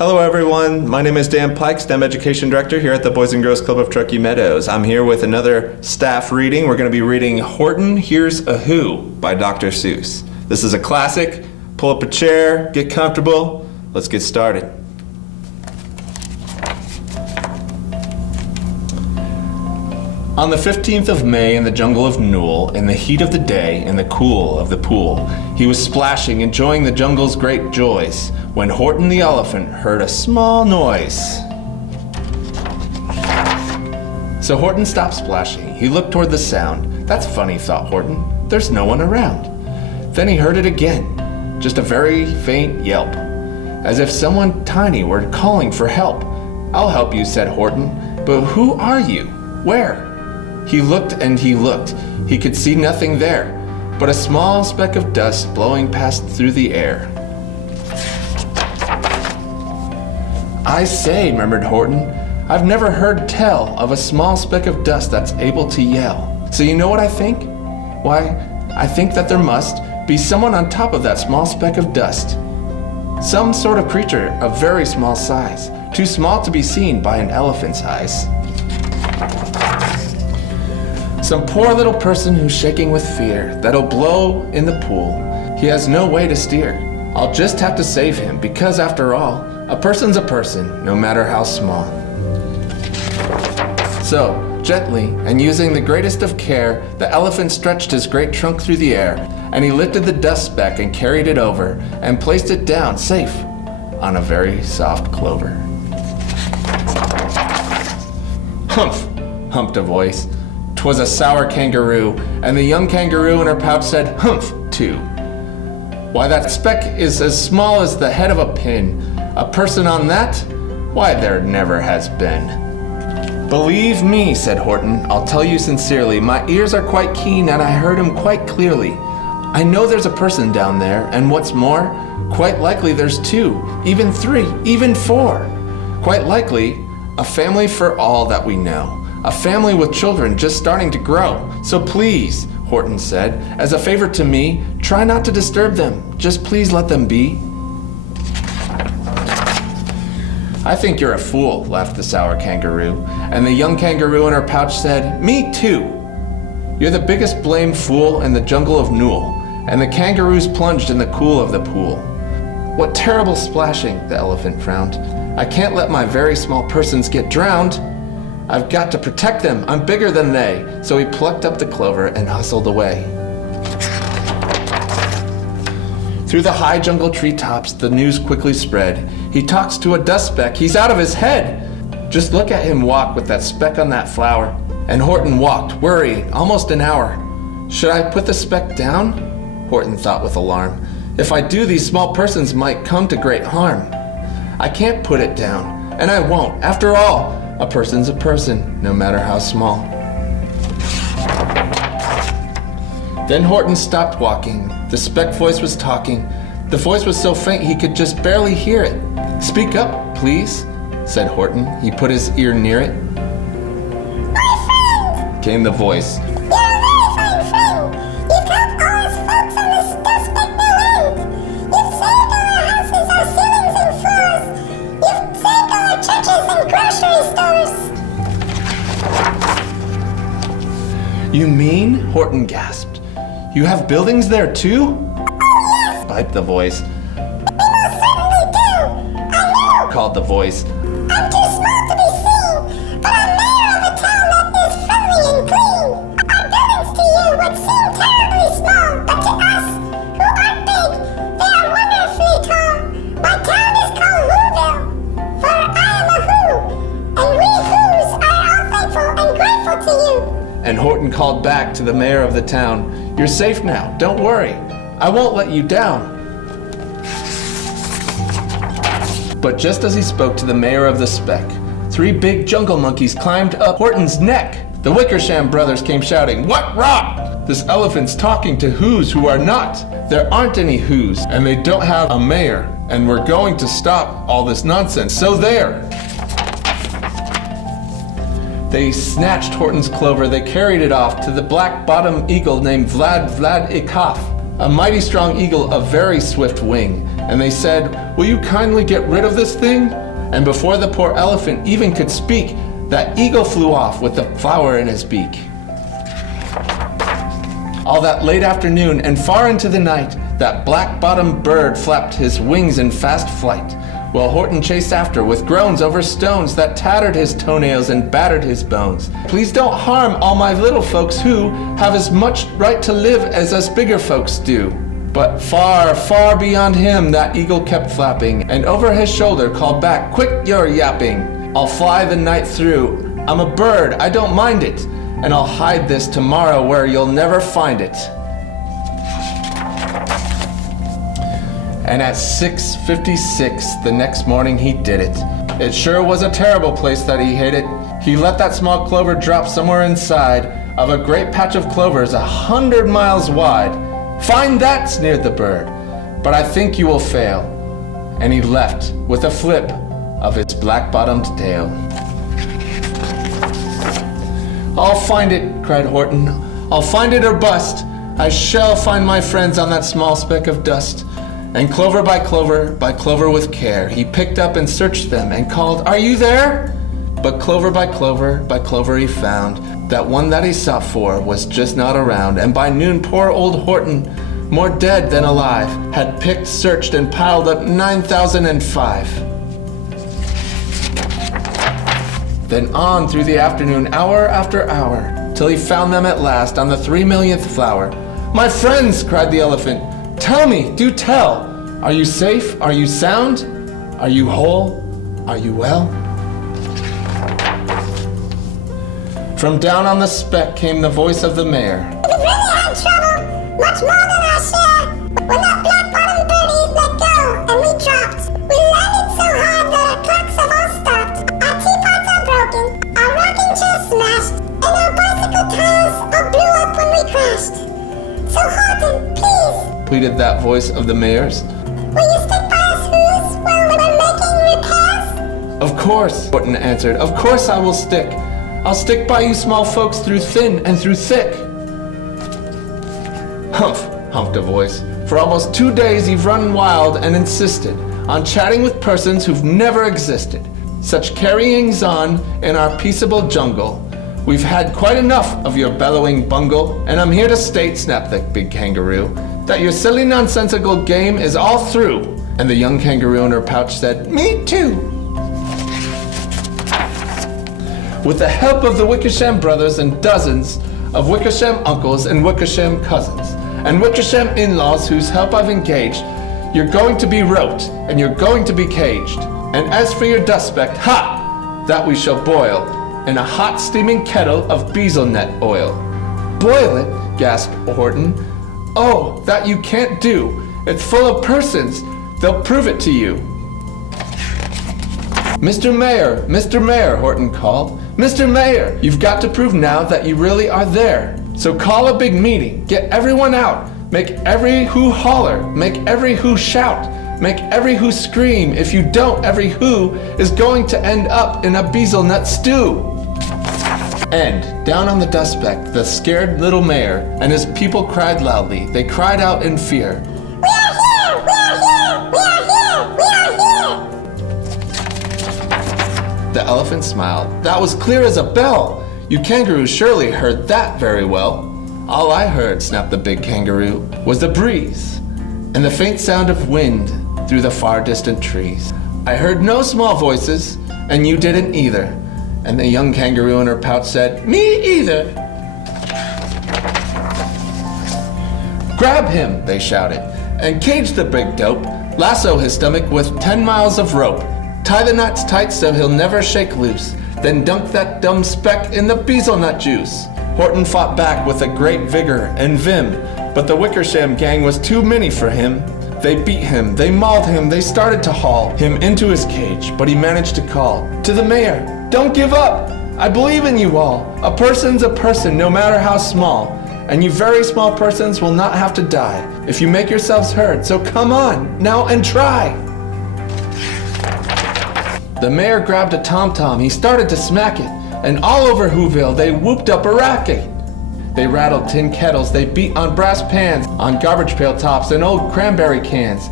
Hello everyone, my name is Dan Pike, STEM Education Director here at the Boys and Girls Club of Truckee Meadows. I'm here with another staff reading. We're going to be reading Horton Hears a Who by Dr. Suess. This is a classic. Pull up a chair, get comfortable. Let's get started. On the 15th of May in the jungle of Newell, in the heat of the day, in the cool of the pool, he was splashing, enjoying the jungle's great joys, when Horton the elephant heard a small noise. So Horton stopped splashing. He looked toward the sound. That's funny, thought Horton. There's no one around. Then he heard it again, just a very faint yelp, as if someone tiny were calling for help. I'll help you, said Horton, but who are you? Where? He looked and he looked. He could see nothing there, but a small speck of dust blowing past through the air. I say, murmured Horton, I've never heard tell of a small speck of dust that's able to yell. So you know what I think? Why, I think that there must be someone on top of that small speck of dust. Some sort of creature of very small size, too small to be seen by an elephant's eyes. Some poor little person who's shaking with fear that'll blow in the pool. He has no way to steer. I'll just have to save him because after all, a person's a person, no matter how small. So, gently and using the greatest of care, the elephant stretched his great trunk through the air, and he lifted the dust speck and carried it over and placed it down safe on a very soft clover. Humph, humped a voice. 'Twas a sour kangaroo, and the young kangaroo in her pouch said, humph, too. Why, that speck is as small as the head of a pin. A person on that? Why, there never has been. Believe me, said Horton, I'll tell you sincerely, my ears are quite keen and I heard him quite clearly. I know there's a person down there, and what's more, quite likely there's two, even three, even four. Quite likely, a family for all that we know. A family with children just starting to grow. So please, Horton said, as a favor to me, try not to disturb them. Just please let them be. I think you're a fool, laughed the sour kangaroo. And the young kangaroo in her pouch said, me too. You're the biggest blamed fool in the jungle of Newell. And the kangaroos plunged in the cool of the pool. What terrible splashing, the elephant frowned. I can't let my very small persons get drowned. I've got to protect them. I'm bigger than they. So he plucked up the clover and hustled away. Through the high jungle treetops, the news quickly spread. He talks to a dust speck. He's out of his head. Just look at him walk with that speck on that flower. And Horton walked, worrying, almost an hour. Should I put the speck down? Horton thought with alarm. If I do, these small persons might come to great harm. I can't put it down, and I won't. After all, a person's a person, no matter how small. Then Horton stopped walking. The speck voice was talking. The voice was so faint he could just barely hear it. Speak up, please, said Horton. He put his ear near it. My friend, came the voice. You're a very fine friend. You've helped all us folks on this dust speck no end. You've saved all our houses, our ceilings and floors. You've saved all our churches and grocery stores. You mean? Horton gasped. You have buildings there too? Oh, yes, Piped the voice. we most certainly do. I know. Called the voice. I'm too small to be seen, but I'm mayor of a town that is friendly and clean. Our buildings to you would seem terribly small, but to us, who aren't big, they are wonderfully tall. My town is called Whoville, for I am a who, and we who's are all thankful and grateful to you. And Horton called back to the mayor of the town. You're safe now, don't worry. I won't let you down. But just as he spoke to the mayor of the speck, three big jungle monkeys climbed up Horton's neck. The Wickersham brothers came shouting, what rot! This elephant's talking to who's who are not. There aren't any who's, and they don't have a mayor, and we're going to stop all this nonsense, so there! They snatched Horton's clover, they carried it off to the black-bottom eagle named Vlad Ikaf. a mighty strong eagle of very swift wing, and they said, "Will you kindly get rid of this thing?" And before the poor elephant even could speak, that eagle flew off with the flower in his beak. All that late afternoon and far into the night, that black-bottomed bird flapped his wings in fast flight, while Horton chased after with groans over stones that tattered his toenails and battered his bones. "Please don't harm all my little folks who have as much right to live as us bigger folks do." But far, far beyond him that eagle kept flapping, and over his shoulder called back, "Quit your yapping! I'll fly the night through. I'm a bird, I don't mind it, and I'll hide this tomorrow where you'll never find it." And at 6:56 the next morning he did it. It sure was a terrible place that he hid it. He let that small clover drop somewhere inside of a great patch of clovers 100 miles wide. "Find that," sneered the bird, "but I think you will fail." And he left with a flip of his black-bottomed tail. "I'll find it," cried Horton. "I'll find it or bust. I shall find my friends on that small speck of dust." And clover by clover with care, he picked up and searched them and called, "Are you there?" But clover by clover he found that one that he sought for was just not around. And by noon poor old Horton, more dead than alive, had picked, searched, and piled up 9,005. Then on through the afternoon, hour after hour, till he found them at last on the 3 millionth flower. "My friends," cried the elephant, "tell me, do tell, are you safe? Are you sound? Are you whole? Are you well?" From down on the speck came the voice of the mayor. "We really had trouble, much more than our share. When that black-bottomed birdie let go and we dropped, we landed so hard that our clocks have all stopped. Our teapots are broken, our rocking chair smashed, and our bicycle tires all blew up when we crashed. So Horton, please," pleaded that voice of the mayor's. "will you stick by us who's while we're making repairs?" "Of course," Horton answered, "of course I will stick. I'll stick by you small folks through thin and through thick." "Humph," humped a voice. "For almost 2 days you've run wild and insisted on chatting with persons who've never existed. Such carryings on in our peaceable jungle. We've had quite enough of your bellowing bungle, and I'm here to state," snapped the big kangaroo, "that your silly nonsensical game is all through." And the young kangaroo in her pouch said, "Me too." With the help of the Wickersham brothers and dozens of Wickersham uncles and Wickersham cousins and Wickersham in-laws whose help I've engaged, you're going to be roped and you're going to be caged. And as for your dust speck, ha! That we shall boil in a hot steaming kettle of bezelnut oil. "Boil it?" gasped Horton. "Oh, that you can't do. It's full of persons. They'll prove it to you." Mr. Mayor, Horton called. "Mr. Mayor, you've got to prove now that you really are there. So call a big meeting, get everyone out, make every who holler, make every who shout, make every who scream. If you don't, every who is going to end up in a bezelnut stew." And down on the dust speck, the scared little mayor and his people cried loudly. They cried out in fear, "We are here! We are here! We are here! We are here!" The elephant smiled. "That was clear as a bell. You kangaroos surely heard that very well." "All I heard," snapped the big kangaroo, "was the breeze and the faint sound of wind through the far distant trees. I heard no small voices, and you didn't either." And the young kangaroo in her pouch said, "Me either." "Grab him," they shouted, "and cage the big dope. Lasso his stomach with 10 miles of rope. Tie the knots tight so he'll never shake loose. Then dunk that dumb speck in the bezelnut juice." Horton fought back with a great vigor and vim, but the Wickersham gang was too many for him. They beat him, they mauled him, they started to haul him into his cage, but he managed to call to the mayor, "Don't give up! I believe in you all. A person's a person, no matter how small. And you very small persons will not have to die if you make yourselves heard, so come on, now and try!" The mayor grabbed a tom-tom, he started to smack it, and all over Whoville they whooped up a racket. They rattled tin kettles, they beat on brass pans, on garbage pail tops and old cranberry cans.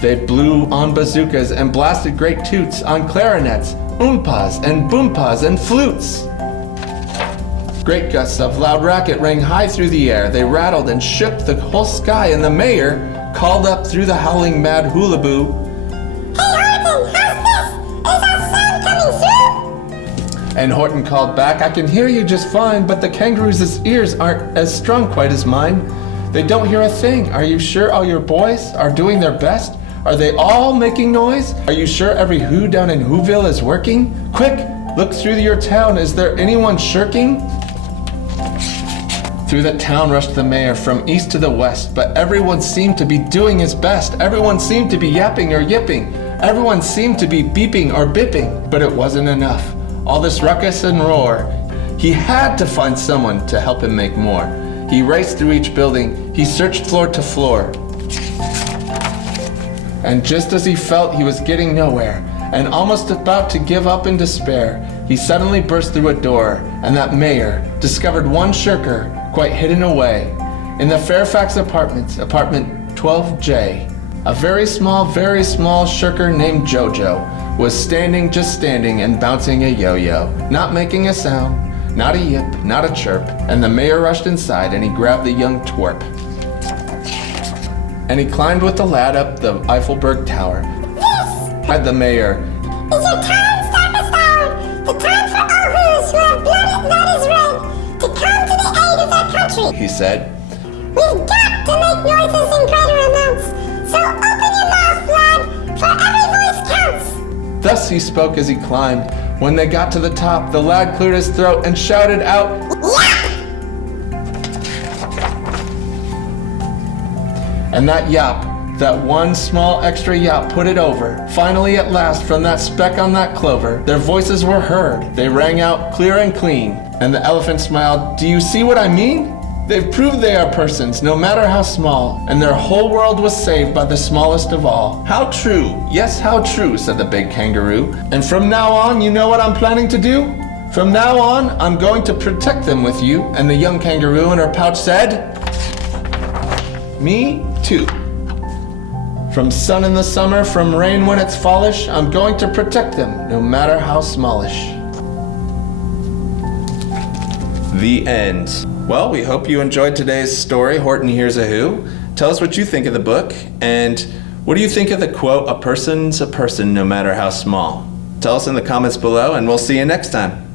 They blew on bazookas and blasted great toots on clarinets, oompas and boompas and flutes. Great gusts of loud racket rang high through the air. They rattled and shook the whole sky, and the mayor called up through the howling mad hula-boo, Hey Horton, how's this? Is our sound coming through? and Horton called back, I can hear you just fine, but the kangaroos' ears aren't as strong quite as mine. They don't hear a thing. Are you sure all your boys are doing their best? Are they all making noise? Are you sure every who down in Whoville is working? Quick, look through your town. Is there anyone shirking? Through the town rushed the mayor from east to the west, but everyone seemed to be doing his best. Everyone seemed to be yapping or yipping. Everyone seemed to be beeping or bipping, but it wasn't enough. All this ruckus and roar. He had to find someone to help him make more. He raced through each building. He searched floor to floor. And just as he felt he was getting nowhere and almost about to give up in despair, he suddenly burst through a door, and that mayor discovered one shirker quite hidden away in the Fairfax Apartments, apartment 12J. A very small shirker named Jojo was standing, just standing and bouncing a yo-yo, not making a sound, not a yip, not a chirp, and the mayor rushed inside and he grabbed the young twerp. And he climbed with the lad up the Eiffelberg Tower. This Cried the mayor, is your time's darkest hour. The time for all who's who have blood that is red to come to the aid of their country. he said. We've got to make noises in greater amounts. So open your mouth, lad, for every voice counts. Thus he spoke as he climbed. When they got to the top, the lad cleared his throat and shouted out, Yap! and that yap, that one small extra yap put it over. Finally, at last, from that speck on that clover, their voices were heard. They rang out clear and clean. And the elephant smiled, do you see what I mean? They've proved they are persons, no matter how small, and their whole world was saved by the smallest of all. How true, yes, how true, said the big kangaroo. And from now on, you know what I'm planning to do? From now on, I'm going to protect them with you. And the young kangaroo in her pouch said, me too. From sun in the summer, from rain when it's fallish, I'm going to protect them, no matter how smallish. The end. Well, we hope you enjoyed today's story, Horton Hears a Who. Tell us what you think of the book, and what do you think of the quote, a person's a person no matter how small? Tell us in the comments below, and we'll see you next time.